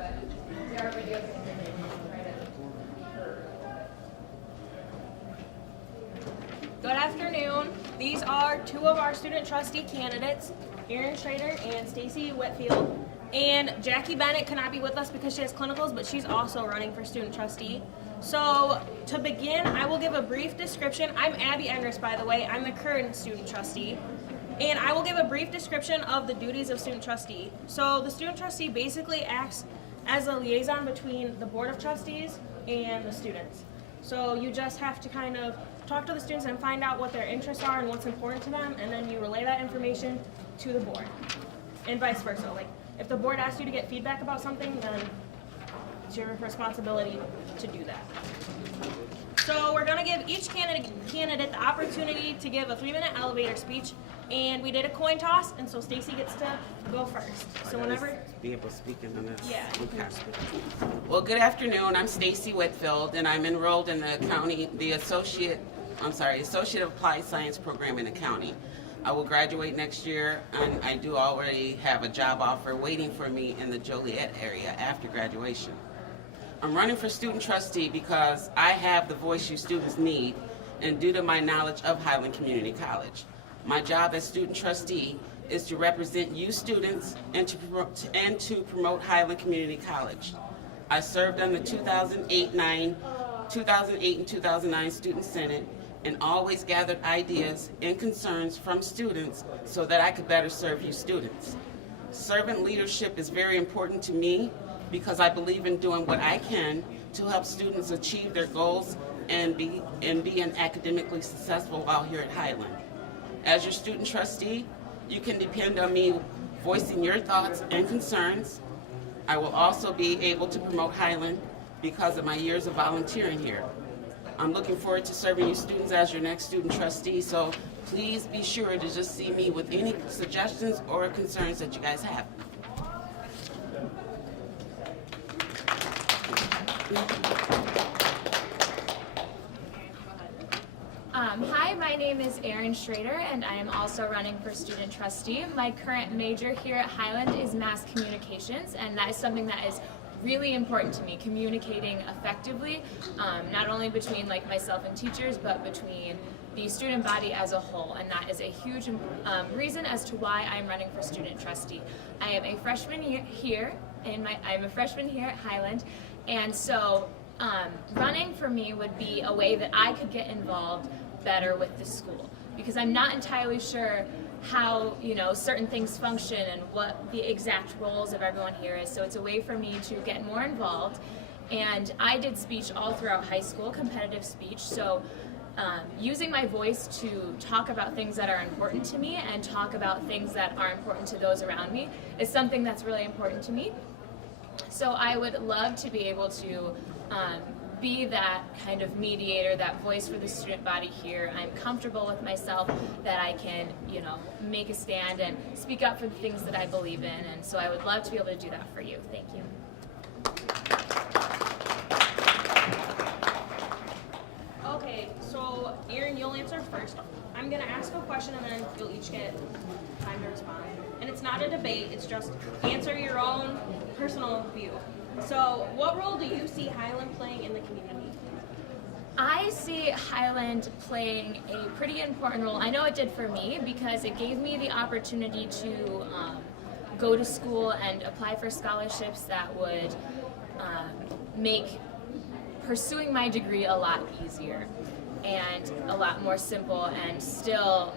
Good afternoon. These are two of our student trustee candidates, Erin Schrader and Stacy Whitfield. And Jackie Bennett cannot be with us because she has clinicals, but she's also running for student trustee. So to begin, I will give a brief description. I'm Abby Endress, by the way. I'm the current student trustee. And I will give a brief description of the duties of student trustee. So the student trustee basically acts as a liaison between the board of trustees and the students. So you just have to kind of talk to the students and find out what their interests are and what's important to them, and then you relay that information to the board, and vice versa. Like, if the board asks you to get feedback about something, then it's your responsibility to do that. So we're gonna give each candidate the opportunity to give a 3-minute elevator speech, and we did a coin toss, and so Stacy gets to go first. So whenever be able to speak in this. yeah. Okay. Well, good afternoon. I'm Stacy Whitfield, and I'm enrolled in the county, the Associate of Applied Science program in the county. I will graduate next year, and I do already have a job offer waiting for me in the Joliet area after graduation. I'm running for student trustee because I have the voice you students need, and due to my knowledge of Highland Community College. My job as student trustee is to represent you students and to promote Highland Community College. I served on the 2008 and 2009 Student Senate and always gathered ideas and concerns from students so that I could better serve you students. Servant leadership is very important to me because I believe in doing what I can to help students achieve their goals and be academically successful while here at Highland. As your student trustee, you can depend on me voicing your thoughts and concerns. I will also be able to promote Highland because of my years of volunteering here. I'm looking forward to serving you students as your next student trustee, so please be sure to just see me with any suggestions or concerns that you guys have. Hi, my name is Erin Schrader, and I am also running for student trustee. My current major here at Highland is mass communications, and that is something that is really important to me, communicating effectively, not only between myself and teachers, but between the student body as a whole, and that is a huge reason as to why I'm running for student trustee. I am a freshman here at Highland, and so running for me would be a way that I could get involved better with the school, because I'm not entirely sure how certain things function and what the exact roles of everyone here is. So it's a way for me to get more involved. And I did speech all throughout high school, competitive speech. So using my voice to talk about things that are important to me and talk about things that are important to those around me is something that's really important to me. So I would love to be able to be that kind of mediator, that voice for the student body here. I'm comfortable with myself that I can, make a stand and speak up for the things that I believe in, and so I would love to be able to do that for you. Thank you. Okay, so Erin, you'll answer first. I'm gonna ask a question and then you'll each get time to respond. And it's not a debate, it's just answer your own personal view. So what role do you see Highland playing in the community? I see Highland playing a pretty important role. I know it did for me because it gave me the opportunity to go to school and apply for scholarships that would make pursuing my degree a lot easier and a lot more simple, and still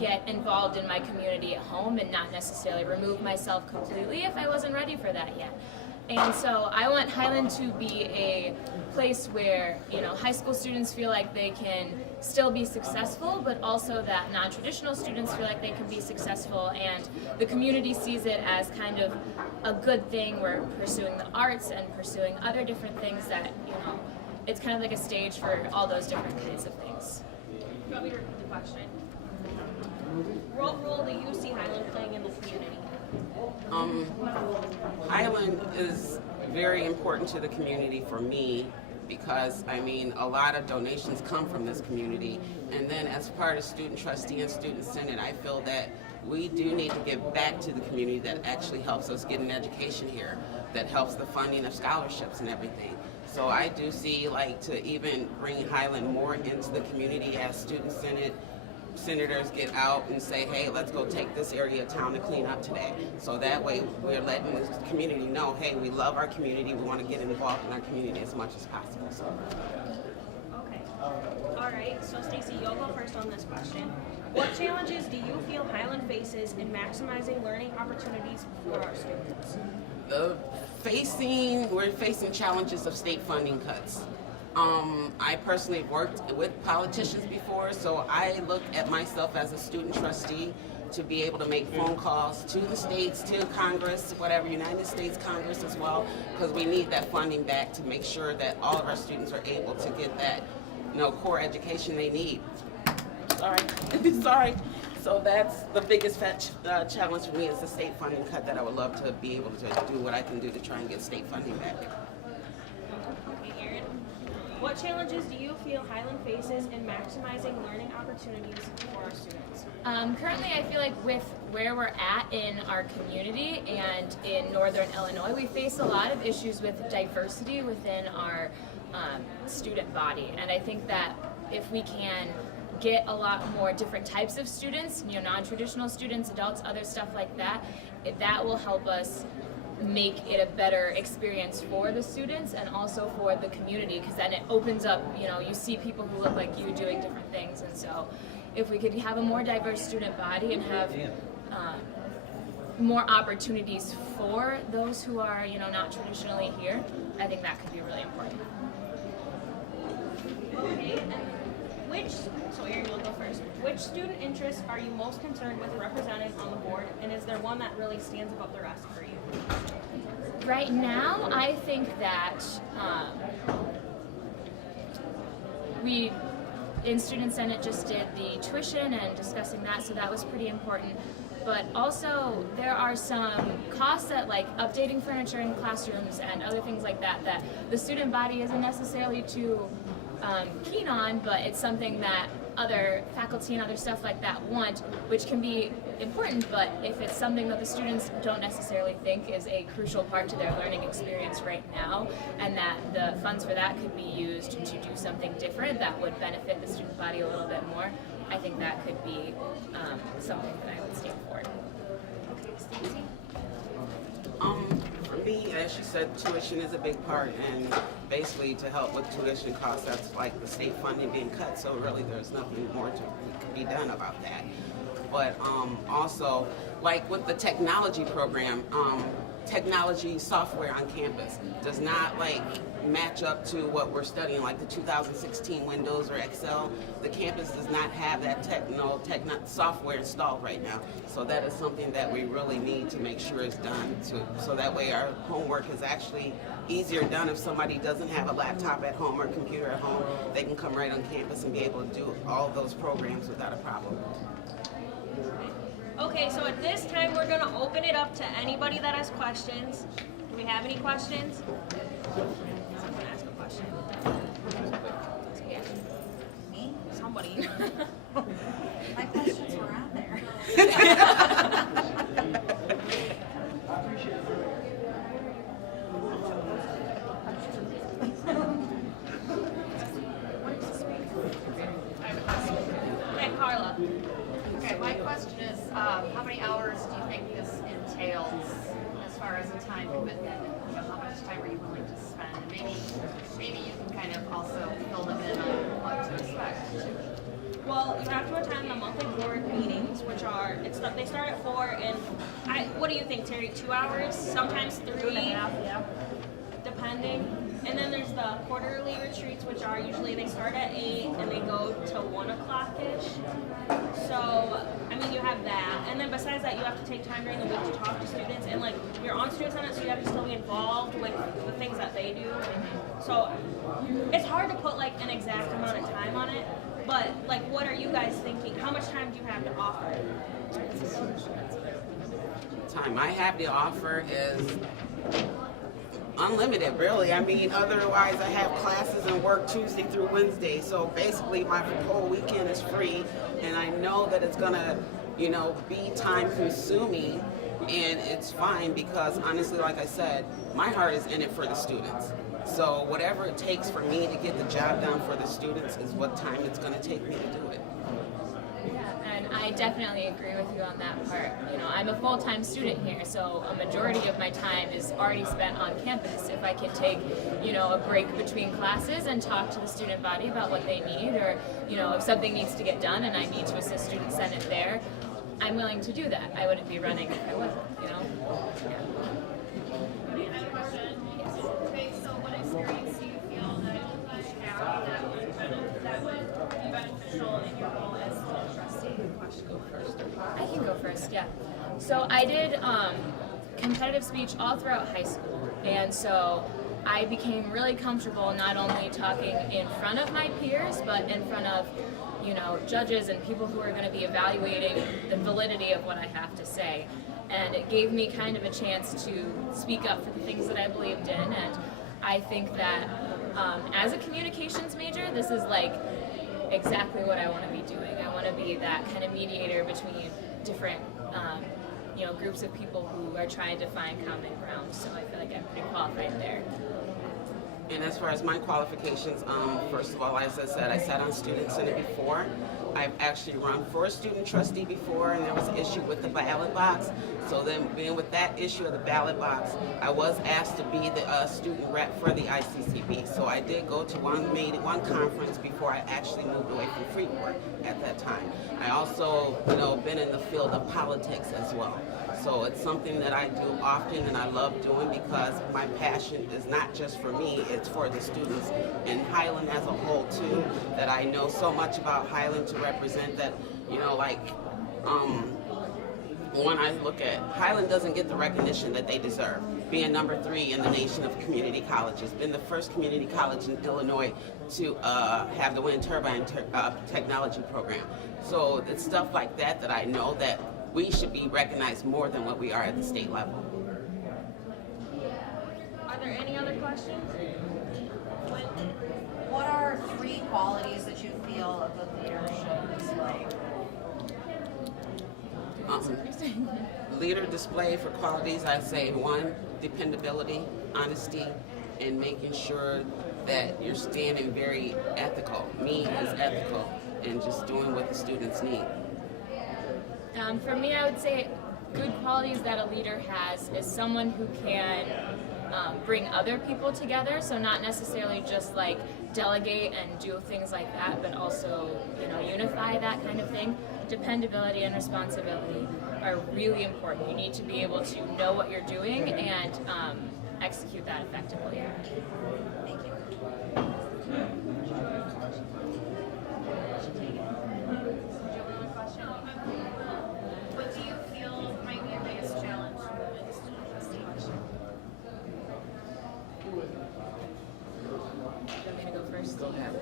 get involved in my community at home and not necessarily remove myself completely if I wasn't ready for that yet. And so I want Highland to be a place where high school students feel like they can still be successful, but also that non-traditional students feel like they can be successful, and the community sees it as kind of a good thing. We're pursuing the arts and pursuing other different things that, it's kind of like a stage for all those different kinds of things. Do you want me to repeat the question? What role do you see Highland playing in the community? Highland is very important to the community for me because, a lot of donations come from this community. And then as part of student trustee and student senate, I feel that we do need to give back to the community that actually helps us get an education here. that helps the funding of scholarships and everything. So I do see like to even bring Highland more into the community as senators get out and say, hey, let's go take this area of town to clean up today. So that way we're letting the community know, hey, we love our community, we want to get involved in our community as much as possible. So. Okay. All right, so Stacey, you'll go first on this question. What challenges do you feel Highland faces in maximizing learning opportunities for our students? We're facing challenges of state funding cuts. I personally worked with politicians before, so I look at myself as a student trustee to be able to make phone calls to the states, to Congress, whatever, United States Congress as well, because we need that funding back to make sure that all of our students are able to get that, core education they need. Sorry. So that's the biggest challenge for me is the state funding cut that I would love to be able to do what I can do to try and get state funding back. Okay, Erin. What challenges do you feel Highland faces in maximizing learning opportunities for our students? Currently, I feel like with where we're at in our community and in Northern Illinois, we face a lot of issues with diversity within our student body. And I think that if we can get a lot more different types of students, non-traditional students, adults, other stuff like that, that will help us make it a better experience for the students and also for the community, because then it opens up, you see people who look like you doing different things. And so if we could have a more diverse student body and have more opportunities for those who are, not traditionally here, I think that could be really important. Okay, and so Erin, you'll go first. Which student interests are you most concerned with representing on the board, and is there one that really stands above the rest for you? Right now, I think that we, in Student Senate, just did the tuition and discussing that, so that was pretty important. But also, there are some costs that, like updating furniture in classrooms and other things like that, that the student body isn't necessarily too keen on, but it's something that other faculty and other stuff like that want, which can be important, but if it's something that the students don't necessarily think is a crucial part to their learning experience right now, and that the funds for that could be used to do something different that would benefit the student body a little bit more, I think that could be something that I would stand for. Okay, Stacey? For me, as you said, tuition is a big part, and basically to help with tuition costs, that's like the state funding being cut, so really there's nothing more to be done about that. But also, like with the technology program, technology software on campus does not match up to what we're studying, like the 2016 Windows or Excel. The campus does not have that software installed right now. So that is something that we really need to make sure is done, so that way our homework is actually easier done. If somebody doesn't have a laptop at home or a computer at home, they can come right on campus and be able to do all of those programs without a problem. Okay, so at this time we're going to open it up to anybody that has questions. Do we have any questions? Someone ask a question. Me? Somebody. My questions were on there. Okay, Carla. Okay, my question is, how many hours do you think this entails as far as a time commitment? How much time are you willing to spend? And maybe you can kind of also fill them in on what to expect. Well, you have to attend the monthly board meetings, which are, they start at 4, and what do you think, Terry, 2 hours? Sometimes 3? 2.5, yeah. Depending. And then there's the quarterly retreats, which are usually, they start at 8 and they go to 1 o'clock-ish. So, you have that. And then besides that, you have to take time during the week to talk to students. And, you're on Student Senate, so you have to still be involved with the things that they do. So, it's hard to put, an exact amount of time on it. But, what are you guys thinking? How much time do you have to offer? Time I have to offer is unlimited, really. Otherwise I have classes and work Tuesday through Wednesday, so basically my whole weekend is free, and I know that it's gonna, be time consuming, And it's fine because honestly, like I said, my heart is in it for the students. So whatever it takes for me to get the job done for the students is what time it's going to take me to do it. Yeah, and I definitely agree with you on that part. You know, I'm a full-time student here, so a majority of my time is already spent on campus. If I can take, you know, a break between classes and talk to the student body about what they need, or, you know, if something needs to get done and I need to assist Student Senate there, I'm willing to do that. I wouldn't be running if I wasn't, you know? Yeah. I have a question. Okay, so what experience do you feel that you have that would be beneficial in your role as student trustee? I can go first, yeah. So I did competitive speech all throughout high school, and so I became really comfortable not only talking in front of my peers, but in front of, you know, judges and people who are going to be evaluating the validity of what I have to say. And it gave me kind of a chance to speak up for the things that I believed in, and I think that as a communications major, this is like exactly what I want to be doing. I want to be that kind of mediator between different you know, groups of people who are trying to find common ground, so I feel like I'm pretty qualified there. And as far as my qualifications, first of all, as I said, I sat on Student Senate before. I've actually run for a student trustee before, and there was an issue with the ballot box. So then, being with that issue of the ballot box, I was asked to be the student rep for the ICCB. So I did go to one conference before I actually moved away from Freeport at that time. I also, you know, been in the field of politics as well. So it's something that I do often and I love doing because my passion is not just for me, it's for the students and Highland as a whole too, that I know so much about Highland to represent that, you know, like, when I look at Highland doesn't get the recognition that they deserve, being number 3 in the nation of community colleges, been the first community college in Illinois to have the wind turbine technology program. So it's stuff like that that I know that we should be recognized more than what we are at the state level. Are there any other questions? What are 3 qualities that you feel a good leader should display? Leader display for qualities, I'd say 1, dependability, honesty, and making sure that you're standing very ethical. Me is ethical and just doing what the students need. For me, I would say good qualities that a leader has is someone who can bring other people together, so not necessarily just like delegate and do things like that, but also, you know, unify that kind of thing. Dependability and responsibility are really important. You need to be able to know what you're doing and execute that effectively. Thank you. What do you feel might be your biggest challenge as a student trustee? Do you want me to go first? Go ahead.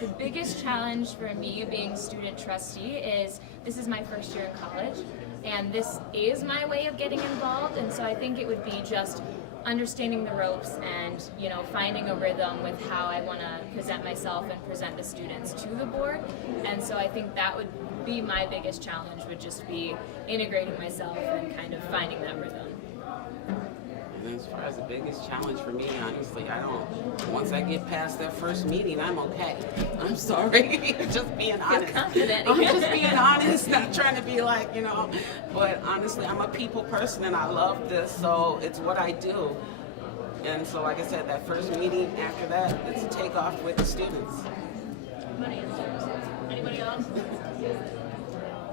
The biggest challenge for me being student trustee is this is my first year in college, and this is my way of getting involved, and so I think it would be just understanding the ropes and, you know, finding a rhythm with how I want to present myself and present the students to the board. And so I think that would be my biggest challenge, would just be integrating myself and kind of finding that rhythm. And as far as the biggest challenge for me, honestly, once I get past that first meeting, I'm okay. I'm sorry. Just being honest. Confident. I'm just being honest, not trying to be like, you know, but honestly, I'm a people person and I love this, so it's what I do. And so, like I said, that first meeting, after that, it's a takeoff with the students. Anybody else?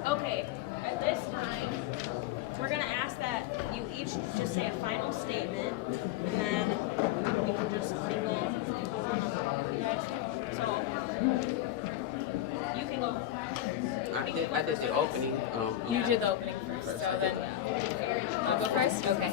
Okay, at this time, we're gonna ask that you each just say a final statement, and then we can just mingle. So, you can go. I did the opening. You did the opening first, so then I'll go first? Okay.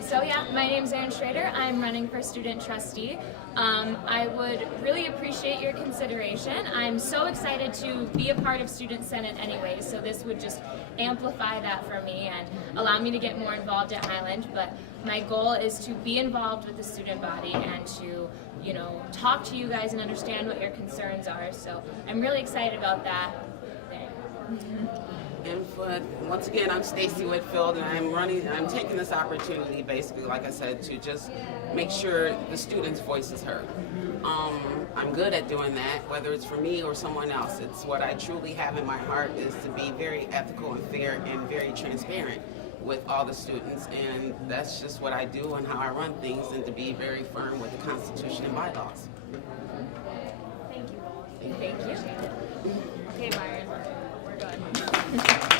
So yeah, my name's Erin Schrader. I'm running for student trustee. I would really appreciate your consideration. I'm so excited to be a part of Student Senate anyway, so this would just amplify that for me and allow me to get more involved at Highland. But my goal is to be involved with the student body and to, you know, talk to you guys and understand what your concerns are. So I'm really excited about that. There. input. Once again, I'm Stacey Whitfield, and I'm taking this opportunity, basically, like I said, to just make sure the students' voice is heard. I'm good at doing that, whether it's for me or someone else. It's what I truly have in my heart is to be very ethical and fair and very transparent with all the students, and that's just what I do and how I run things, and to be very firm with the Constitution and bylaws. Thank you both. Thank you. Okay, Byron, we're good.